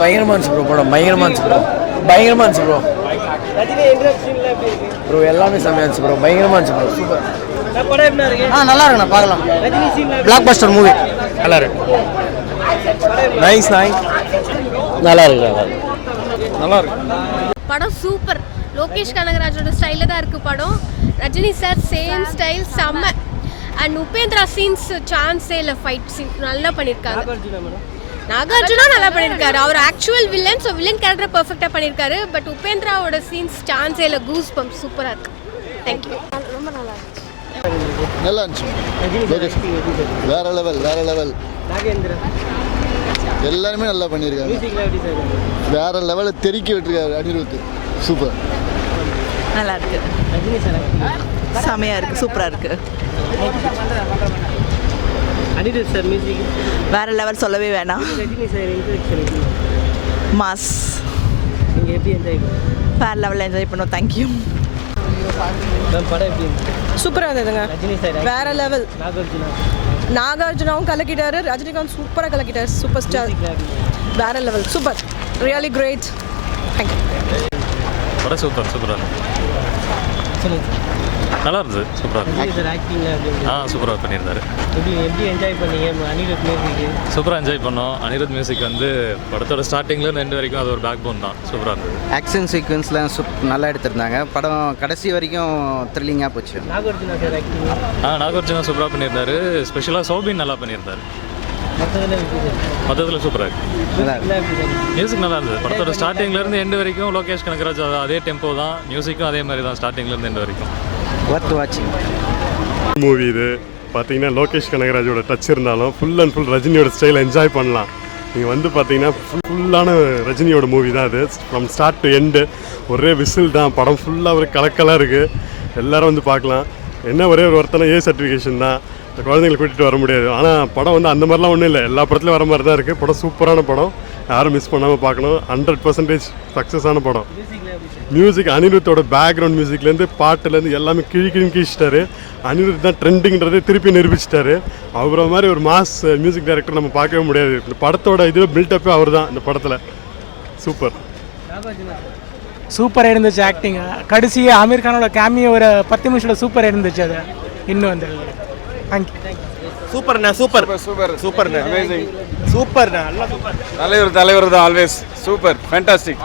பயங்கரமா இருந்துச்சு ப்ரோ படம். பயங்கரமா இருந்துச்சு ப்ரோ. பயங்கரமா இருந்துச்சு ப்ரோ. ப்ரோ எல்லாமே செம்மையா இருந்துச்சு ப்ரோ. பயங்கரமா இருந்துச்சு ப்ரோ. சூப்பர். நல்லா இருக்குண்ணா பார்க்கலாம். பிளாக் பஸ்டர் மூவி நல்லா இருக்கு. நைஸ் நைஸ் நல்லா இருக்கு. நல்லா இருக்கு படம். சூப்பர். லோகேஷ் கனகராஜோட ஸ்டைலில் தான் இருக்குது படம். ரஜினி சார் சேம் ஸ்டைல் செம்ம. அண்ட் உபேந்திரா சீன்ஸ் சான்ஸே இல்லை. ஃபைட் சீன் நல்லா பண்ணியிருக்காங்க. நாகார்ஜுனா நல்லா பண்ணியிருக்காரு. அவர் actual villain, so villain character பர்ஃபெக்டாக பண்ணியிருக்காரு. பட் உபேந்திராவோட சீன்ஸ் சான்ஸே இல்லை. கூஸ் பம்ப் சூப்பராக இருக்கு. தேங்க்யூ. ரொம்ப நல்லா இருந்துச்சு. நல்லா இருந்துச்சு. வேற லெவல் வேற லெவல். எல்லாருமே நல்லா பண்ணியிருக்காங்க. வேற லெவலில் தெறிக்கி விட்டுருக்காரு அனிருத். சூப்பர். நல்லா இருக்கு. செமையாக இருக்குது. சூப்பராக இருக்குது. அனிருத் சார் மியூசிக் வேற லெவல் சொல்லவே வேணாம். Rajini sir introduction mass. நீங்கள் எப்படி என்ஜாய் பண்ணுங்க? வேற லெவலில் என்ஜாய் பண்ணோம். தேங்க்யூ. படம் எப்படி சூப்பராக இருந்ததுங்க. ரஜினி சார் வேற லெவல். நாகார்ஜுனாவும் கலக்கிட்டாரு. ரஜினிகாந்த் சூப்பராக கலக்கிட்டாரு. Super star. வேற level. Super. Really great. Thank you. படம் சூப்பர். சூப்பராக சொல்லுங்கள் நல்லா இருந்தது, சூப்பராக இருந்தது. சார் ஆக்டிங்லாம் எப்படி சூப்பராக பண்ணியிருந்தாரு. எப்படி என்ஜாய் பண்ணீங்க அனிருத் மியூசிக்? சூப்பராக என்ஜாய் பண்ணோம். அனிருத் மியூசிக் வந்து படத்தோட ஸ்டார்டிங்லேருந்து எண்டு வரைக்கும் அது ஒரு பேக் போன் தான். சூப்பராக இருந்தது. ஆக்ஷன் சீக்வன்ஸ்லாம் நல்லா எடுத்திருந்தாங்க. படம் கடைசி வரைக்கும் த்ரில்லிங்காக போச்சு. Nagarjuna sir acting? நாகார்ஜுனா சூப்பராக பண்ணியிருந்தாரு. ஸ்பெஷலாக சௌபின் நல்லா பண்ணியிருந்தாரு. மொத்தத்தில் சூப்பராக இருக்குது. மியூசிக் நல்லா இருந்தது. படத்தோட ஸ்டார்டிங்லேருந்து எண்டு வரைக்கும் லோகேஷ் கனகராஜ் அதே டெம்போ தான். மியூசிக்கும் அதே மாதிரி தான் ஸ்டார்டிங்லேருந்து எண்டு வரைக்கும். ஒர்த் வாட்சிங் மூவி இது. பார்த்தீங்கன்னா லோகேஷ் கனகராஜோட டச் இருந்தாலும் ஃபுல் அண்ட் ஃபுல் ரஜினியோட ஸ்டைல் என்ஜாய் பண்ணலாம். நீங்கள் வந்து பார்த்தீங்கன்னா ஃபுல்லான ரஜினியோட மூவி தான் அது. ஃப்ரம் ஸ்டார்ட் டு எண்டு ஒரே விசில் தான். படம் ஃபுல்லாக ஒரு கலக்கலாக இருக்குது. எல்லோரும் வந்து பார்க்கலாம். என்ன ஒரே ஒரு ஒருத்தனை சர்டிஃபிகேஷன் தான். இந்த குழந்தைங்களை கூட்டிகிட்டு வர முடியாது. ஆனால் படம் வந்து அந்த மாதிரிலாம் ஒன்றும் இல்லை. எல்லா படத்துலையும் வர மாதிரி தான் இருக்குது. படம் சூப்பரான படம். யாரும் மிஸ் பண்ணாமல் பார்க்கணும். 100% சக்ஸஸான படம். மியூசிக் அனிருத்தோட பேக்ரவுண்ட் மியூசிக்லேருந்து பாட்டுலேருந்து எல்லாமே கிழிச்சிட்டாரு. அனிருத் தான் ட்ரெண்டிங்கிறதே திருப்பி நிரூபிச்சிட்டாரு. அவரை மாதிரி ஒரு மாஸ் மியூசிக் டைரக்டர் நம்ம பார்க்கவே முடியாது. இந்த படத்தோட இது பில்டப்பே அவர் தான் இந்த படத்தில். சூப்பர் சூப்பராக இருந்துச்சு ஆக்டிங். கடைசி ஆமீர் கானோட கேமியோ ஒரு 10 நிமிஷம் சூப்பராக இருந்துச்சு. அது இன்னும் வந்து தேங்க்யூ. சூப்பர்ண்ணா, சூப்பர் சூப்பர் சூப்பர்ண்ணா, அமேசிங் சூப்பர்ண்ணா, நல்லா சூப்பர். தலைவர் தான் ஆல்வேஸ் சூப்பர், ஃபேண்டாஸ்டிக்.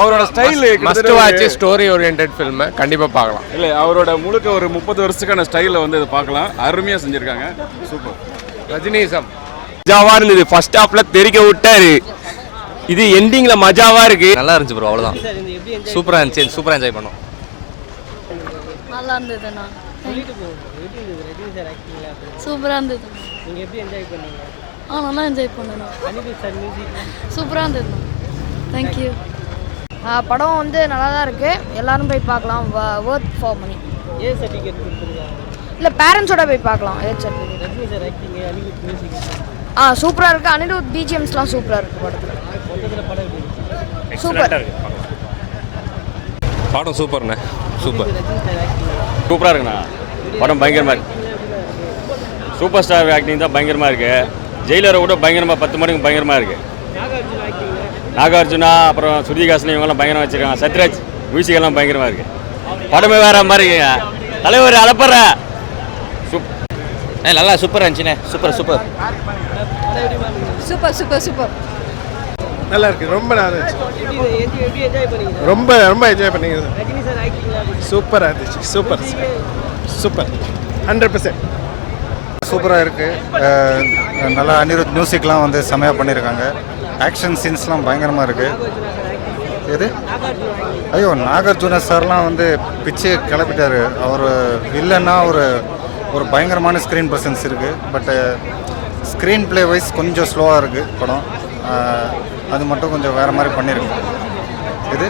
அவரோட style must watch story oriented film, கண்டிப்பாக பார்க்கலாம். இல்லை, அவரோட முழுக்க ஒரு 30 வருஷத்துக்கான ஸ்டைலில் வந்து இதை பார்க்கலாம். அருமையாக செஞ்சுருக்காங்க. சூப்பர். ரஜினிசம் மஜாவாக இருந்தது. ஃபர்ஸ்ட் ஹாஃப்ல தெரிக்க விட்டாரு. இது எண்டிங்ல மஜாவாக இருக்கு. நல்லா இருந்துச்சு ப்ரோ, அவ்வளோதான். சூப்பராக இருந்துச்சு. சூப்பராக என்ஜாய் பண்ணோம். நல்லா இருந்ததுண்ணா. சொல்லிட்டு போகணும். எப்படி இருந்தது ரஜினி சார் ஆக்டிங்லாம்? சூப்பராக இருந்தது. நீங்கள் எப்படி என்ஜாய் பண்ணீங்க? நல்லா என்ஜாய் பண்ணணும். அனிருத் சார் மியூசிக் சூப்பராக இருந்தது. தேங்க்யூ. படம் வந்து நல்லா தான் இருக்குது. எல்லாரும் போய் பார்க்கலாம். Worth for money. சர்டிஃபிகேட் கொடுத்துருக்காங்க. இல்லை, பேரண்ட்ஸோட போய் பார்க்கலாம். Certificate. Rajini sir acting, Anirudh music சூப்பராக இருக்குது. அனிருத் பிஜிஎம்ஸ்லாம் சூப்பராக இருக்குது படத்தில். மொத்தத்தில் படம் எப்படி? சூப்பர். படம் சூப்பர்ண்ணே, சூப்பர். ரஜினி சார் ஆக்டிங் சூப்பராக இருக்குண்ணா. படம் பயங்கரமாக இருக்கு. சூப்பர் ஸ்டார் ஆக்டிங் தான் பயங்கரமாக இருக்குது. ஜெயிலரை கூட பயங்கரமாக 10 மடங்கு பயங்கரமாக இருக்குது. நாகார்ஜுனா ஆக்டிங்? நாகார்ஜுனா, அப்புறம் ஸ்ருதிஹாசன், இவங்கெல்லாம் பயங்கரமாக வச்சுருக்காங்க. சத்யராஜ் மியூசிக் எல்லாம் பயங்கரமாக இருக்குது. படமே வேறு மாதிரி இருக்குங்க. தலைவர் அலப்பற நல்லா சூப்பராக இருந்துச்சுண்ணே. Super super super super super. நல்லா இருக்கு. ரொம்ப நல்லா இருந்துச்சு. எப்படி என்ஜாய் பண்ணீங்க? ரொம்ப ரொம்ப என்ஜாய் பண்ணிக்கிறது. ரஜினி சார் ஆக்டிங்லாம் சூப்பராக இருந்துச்சு. Super super 100%. சூப்பராக இருக்குது. நல்லா அனிருத் மியூசிக்லாம் வந்து செம்மையாக பண்ணியிருக்காங்க. ஆக்ஷன் சீன்ஸ்லாம் பயங்கரமாக இருக்குது. எது? ஐயோ, நாகார்ஜுனா சார்லாம் வந்து பிச்சு கிளப்பிட்டார். அவர் இல்லைன்னா ஒரு பயங்கரமான ஸ்க்ரீன் ப்ரெசன்ஸ் இருக்குது. பட்டு ஸ்க்ரீன் ப்ளே வைஸ் கொஞ்சம் ஸ்லோவாக இருக்குது படம். அது மட்டும் கொஞ்சம் வேறு மாதிரி பண்ணியிருக்கு. இது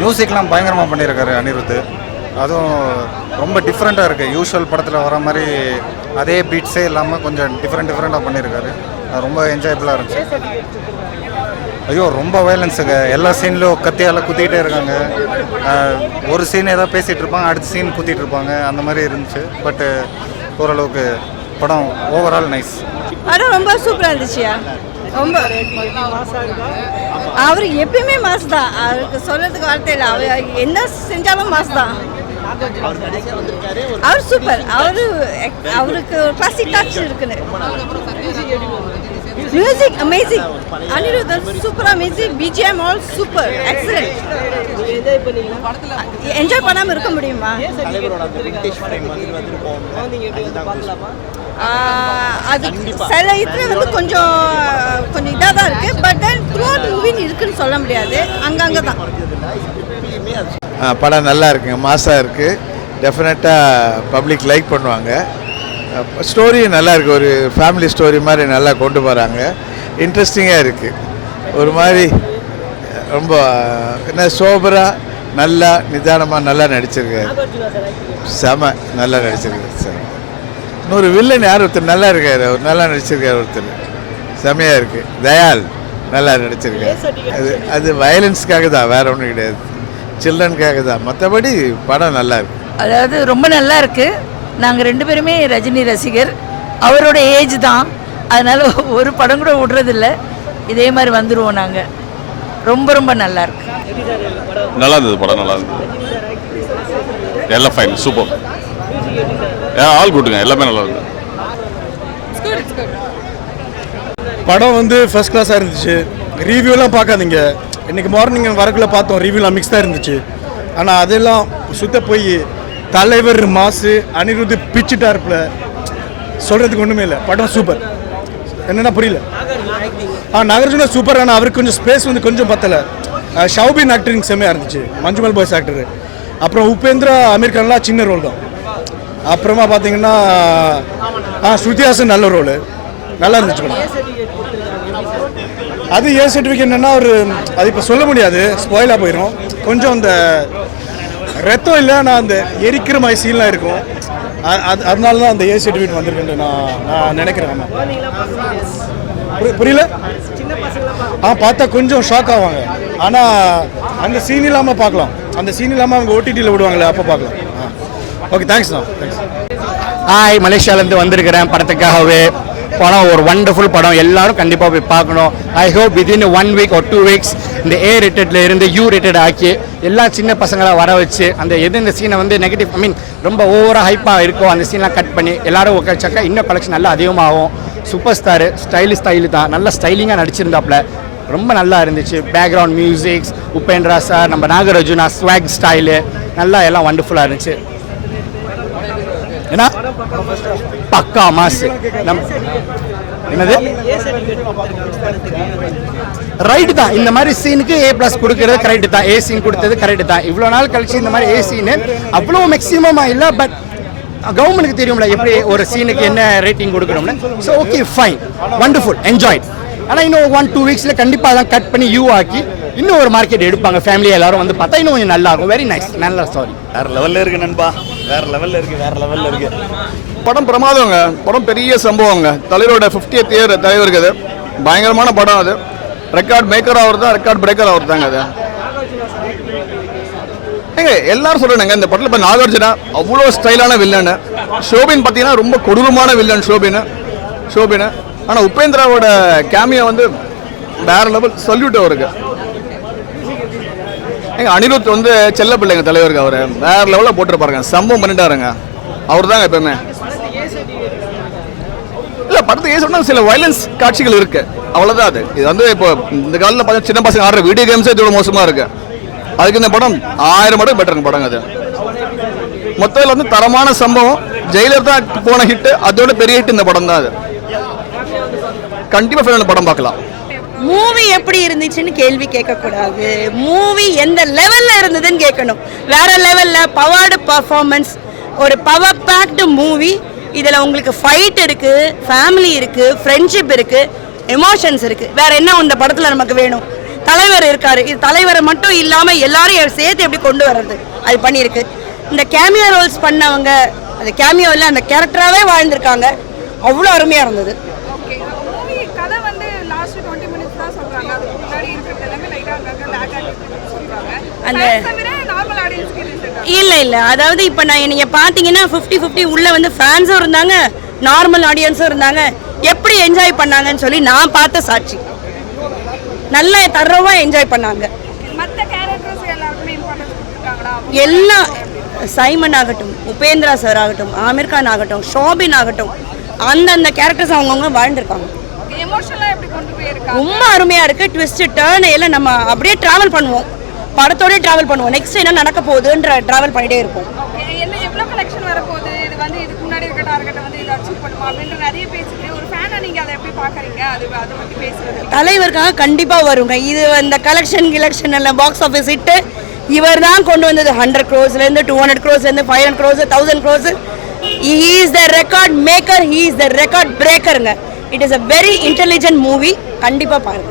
மியூசிக்லாம் பயங்கரமாக பண்ணியிருக்காரு அனிருத். அதுவும் ரொம்ப டிஃப்ரெண்ட்டாக இருக்குது. யூஷுவல் படத்தில் வர மாதிரி அதே பீட்ஸே இல்லாமல் கொஞ்சம் டிஃப்ரெண்ட்டாக பண்ணியிருக்காரு. ரொம்ப என்ஜாயபுளாக இருந்துச்சு. ஐயோ, ரொம்ப வயலன்ஸுங்க. எல்லா சீன்லையும் கத்தியால் குத்திக்கிட்டே இருக்காங்க. ஒரு சீன் ஏதாவது பேசிகிட்டு இருப்பாங்க, அடுத்த சீன் குத்திட்டு இருப்பாங்க. அந்த மாதிரி இருந்துச்சு. பட்டு ஓரளவுக்கு படம் ஓவரால் நைஸ். படம் ரொம்ப சூப்பராக இருந்துச்சுயா. ரொம்ப அவர் எப்பயுமே மாஸ் தான். அவருக்கு சொல்கிறதுக்கு வார்த்தை இல்லை. அவர் என்ன செஞ்சாலும் மாஸ் தான். அவர் சூப்பர். அவருக்கு ஒரு கிளாசிக் டச் இருக்குன்னு. Music amazing. அனிருத் சூப்பராக music. BGM all super, excellent. Enjoy பண்ணாமல் இருக்க முடியுமா? அது சில இதில் வந்து கொஞ்சம் இதாக தான் இருக்குது. பட் தென் த்ரூ அவுட் மூவின்னு இருக்குன்னு சொல்ல முடியாது. அங்கங்கே தான். படம் நல்லா இருக்குங்க. மாசாக இருக்குது. டெஃபினட்டாக பப்ளிக் லைக் பண்ணுவாங்க. ஸ்டோரியும் நல்லா இருக்குது. ஒரு ஃபேமிலி ஸ்டோரி மாதிரி நல்லா கொண்டு போகிறாங்க. இன்ட்ரெஸ்டிங்காக இருக்குது. ஒரு மாதிரி ரொம்ப என்ன சோபராக நல்லா நிதானமாக நல்லா நடிச்சிருக்காரு. செம நல்லா நடிச்சிருக்காரு சார். இன்னொரு வில்லன் யார் ஒருத்தர் நல்லா இருக்கார். அவர் நல்லா நடிச்சிருக்காரு. ஒருத்தர் செமையாக இருக்குது. தயால் நல்லா நடிச்சிருக்காரு. அது வயலன்ஸ்க்காக தான், வேறு ஒன்றும் கிடையாது. சில்ட்ரனுக்காக தான். மற்றபடி படம் நல்லா இருக்கு. அதாவது ரொம்ப நல்லா இருக்குது. நாங்கள் 2 பேருமே ரஜினி ரசிகர். அவரோட ஏஜ் தான், அதனால் ஒரு படம் கூட விடுறதில்ல. இதே மாதிரி வந்துடுவோம் நாங்கள். ரொம்ப ரொம்ப நல்லா இருக்கு. நல்லா இருந்தது. படம் நல்லா இருந்தது. எல்லாம் ஃபைன் சூப்பர் ஆல் குட்டுங்க எல்லாமே நல்லா இருக்கு படம் வந்து ஃபர்ஸ்ட் கிளாஸாக இருந்துச்சு. ரிவ்யூலாம் பார்க்காதீங்க. இன்றைக்கி மார்னிங் வரக்குள்ள பார்த்தோம், ரிவ்யூலாம் மிக்ஸ் தான் இருந்துச்சு. ஆனால் அதெல்லாம் சுத்த போய் தலைவர் மாசு அனிருத் பிச்சுட்டார்ப்பில் சொல்கிறதுக்கு ஒன்றுமே இல்லை. படம் சூப்பர். என்னென்னா புரியல. நாகார்ஜுனா சூப்பர். ஆனால் அவருக்கு கொஞ்சம் ஸ்பேஸ் வந்து கொஞ்சம் பத்தலை. ஷௌபின் ஆக்டரிங் செம்மையாக இருந்துச்சு, மஞ்சுமல் பாய்ஸ் ஆக்டரு. அப்புறம் உபேந்திரா அமீர் கான்லாம் சின்ன ரோல் தான். அப்புறமா பார்த்தீங்கன்னா ஸ்ருதிஹாசன் நல்ல ரோலு, நல்லா இருந்துச்சு படம். அது ஏ சர்டிஃபிகேட் என்னென்னா ஒரு அது இப்போ சொல்ல முடியாது, ஸ்பாயிலாக போயிடும். கொஞ்சம் அந்த ரத்தம் இல்லை, ஆனால் அந்த எரிக்கிற மாதிரி சீன்லாம் இருக்கும். அதனால தான் அந்த ஏ சர்டிஃபிகேட் வந்திருக்குன்னு நான் நினைக்கிறேன். ஆமாம், புரியல. பார்த்தா கொஞ்சம் ஷாக் ஆவாங்க. ஆனால் அந்த சீன் இல்லாமல் பார்க்கலாம். அந்த சீன் இல்லாமல் அவங்க ஓடிடியில் விடுவாங்களே, அப்போ பார்க்கலாம். ஓகே, தேங்க்ஸ்ண்ணா. தேங்க்ஸ். ஹாய், மலேசியாவிலேருந்து வந்திருக்கிறேன் படத்துக்காகவே. படம் ஒரு வண்டர்ஃபுல் படம், எல்லாரும் கண்டிப்பாக போய் பார்க்கணும். I hope within 1 week or 2 weeks இந்த ஏ ரேட்டட்ல இருந்து யூ ரேட்டட் ஆக்கி எல்லா சின்ன பசங்களை வர வச்சு அந்த இந்த சீனை வந்து நெகட்டிவ் ரொம்ப ஓவராக ஹைப்பாக இருக்கோ அந்த சீன்லாம் கட் பண்ணி எல்லாரும் உட்காச்சாக்கா இன்னும் கலெக்ஷன் நல்லா அதிகமாகும். சூப்பர் ஸ்டாரு, ஸ்டைலு தான், நல்லா ஸ்டைலிங்காக நடிச்சிருந்தாப்புல, ரொம்ப நல்லா இருந்துச்சு. பேக்ரவுண்ட் மியூசிக்ஸ், உபேந்திரா சார், நம்ம நாகார்ஜுனா ஸ்வாக் ஸ்டைலு நல்லா எல்லாம் வண்டர்ஃபுல்லாக இருந்துச்சு. ஏன்னா பக்கா மாசு. என்னது ரைட்டு தான், இந்த மாதிரி சீனுக்கு A+ கொடுக்கறது கரெக்டு தான், ஏ சீன் கொடுத்தது கரெக்டு தான். இவ்வளோ நாள் கழிச்சு இந்த மாதிரி ஏ சீனு அவ்வளோ மேக்ஸிமமாக இல்லை, பட் கவர்மெண்ட்டுக்கு தெரியும்ல எப்படி ஒரு சீனுக்கு என்ன ரேட்டிங் கொடுக்கணும்னு. So okay, fine, wonderful, enjoyed. ஆனால் இன்னும் 1-2 weeks கண்டிப்பாக அதெல்லாம் கட் பண்ணி யூ ஆக்கி இன்னும் ஒரு மார்க்கெட் எடுப்பாங்க. ஃபேமிலியாக எல்லாரும் வந்து பார்த்தா இன்னும் கொஞ்சம் நல்லா இருக்கும். வெரி நைஸ், நல்ல ஸ்டோரி. வேறு லெவலில் இருக்குது நண்பா, வேறு லெவலில் இருக்குது. படம் பிரமாதங்க. படம் பெரிய சம்பவங்க. தலைவரோட 50th year தலைவருக்கு அது பயங்கரமான படம். அது ரெக்கார்ட் மேக்கர் அவர் தான், ரெக்கார்ட் பிரேக்கர் அவர் தாங்க. அது ஏங்க எல்லாரும் சொல்கிறேங்க, இந்த படத்தில் இப்போ நாகார்ஜுனா அவ்வளோ ஸ்டைலான வில்லன். ஷோபின் பார்த்தீங்கன்னா ரொம்ப கொடூரமான வில்லன் ஷோபின். ஆனால் உபேந்திராவோட கேமியா வந்து வேற லெவல், சல்யூட் அவருக்கு. எங்க அனிருத் வந்து செல்ல பிள்ளைங்க தலைவருக்கு அவர் வேற லெவலில் போட்டுருப்பாருங்க, சம்பவம் பண்ணிட்டாருங்க. அவர் தாங்க எப்பவுமே. இல்லை படத்துக்கு ஏன் சொன்னால் சில வயலன்ஸ் காட்சிகள் இருக்கு, அவ்வளோதான். அது இது வந்து இப்போ இந்த காலத்தில் பார்த்தா சின்ன பசங்க ஆடுற வீடியோ கேம்ஸே இதோட மோசமாக இருக்கு. அதுக்கு இந்த படம் 1000 மடங்கு பெட்டருங்க படங்க. அது மொத்தத்தில் வந்து தரமான சம்பவம். ஜெயிலர் தான் போன ஹிட், அதோட பெரிய ஹிட் இந்த படம் தான். அது கண்டிப்பாக படம் பார்க்கலாம். மூவி எப்படி இருந்துச்சுன்னு கேள்வி கேட்கக்கூடாது, மூவி எந்த லெவலில் இருந்ததுன்னு கேட்கணும். வேற லெவலில் பவர்டு பர்ஃபார்மன்ஸ், ஒரு பவர் பேக்டு மூவி. இதில் உங்களுக்கு ஃபைட் இருக்குது, ஃபேமிலி இருக்குது, ஃப்ரெண்ட்ஷிப் இருக்குது, எமோஷன்ஸ் இருக்குது. வேற என்ன இந்த படத்தில் நமக்கு வேணும்? தலைவர் இருக்காரு, இது தலைவரை மட்டும் இல்லாமல் எல்லாரையும் சேர்த்து எப்படி கொண்டு வர்றது அது பண்ணியிருக்கு. இந்த கேமியோ ரோல்ஸ் பண்ணவங்க அந்த கேமியோவில் அந்த கேரக்டராகவே வாழ்ந்திருக்காங்க, அவ்வளோ அருமையாக இருந்தது. இல்லை அதாவது இப்போ நீங்கள் பார்த்தீங்கன்னா 50-50 உள்ள வந்து ஃபேன்ஸும் இருந்தாங்க, நார்மல் ஆடியன்ஸும் இருந்தாங்க. எப்படி என்ஜாய் பண்ணாங்கன்னு சொல்லி நான் பார்த்த சாட்சி. நல்லா தரோவாக என்ஜாய் பண்ணாங்க. எல்லாம் சைமன் ஆகட்டும், உபேந்திரா சார் ஆகட்டும், ஆமீர் கான் ஆகட்டும், ஷோபின் ஆகட்டும், அந்தந்த கேரக்டர்ஸ் அவங்கவுங்க வாழ்ந்துருக்காங்க. ரொம்ப அருமையாக இருக்குது. ட்விஸ்ட்டு டர்ன் எல்லாம் நம்ம அப்படியே ட்ராவல் பண்ணுவோம், படத்தோடய ட்ராவல் பண்ணுவோம். நெக்ஸ்ட் என்ன நடக்க போகுதுன்ற ட்ராவல் பண்ணிகிட்டே இருப்போம். எவ்வளோ கலெக்ஷன் வரப்போகுது, இது வந்து இதுக்கு முன்னாடி இருக்க டார்கெட்டை வந்து இதை அச்சீவ் பண்ணுமா அப்படின்ற நிறைய பேசிட்டு ஒரு ஃபேனை நீங்கள் அதை எப்படி பார்க்குறீங்க? அதை பற்றி பேசுகிறது தலைவருக்காக கண்டிப்பாக வருங்க. இது இந்த கலெக்ஷன் எல்லாம் பாக்ஸ் ஆஃபீஸ் ஹிட்டு இவர் தான் கொண்டு வந்தது. 100 crores-லேருந்து 200 crores-லேருந்து 500 crores, 1000 crores. He is the record maker, he is the record breaker-ங்க. It is a very intelligent movie. கண்டிப்பாக பாருங்க.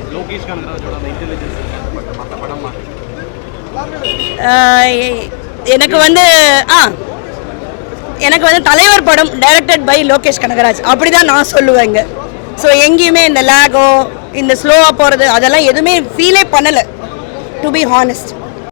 எனக்கு வந்து தலைவர் படம் டைரக்டட் பை லோகேஷ் கனகராஜ், அப்படி தான் நான் சொல்லுவேங்க. ஸோ எங்கேயுமே இந்த லேகோ, இந்த ஸ்லோவாக போகிறது அதெல்லாம் எதுவுமே ஃபீலே பண்ணலை, டு பி ஹானஸ்ட்.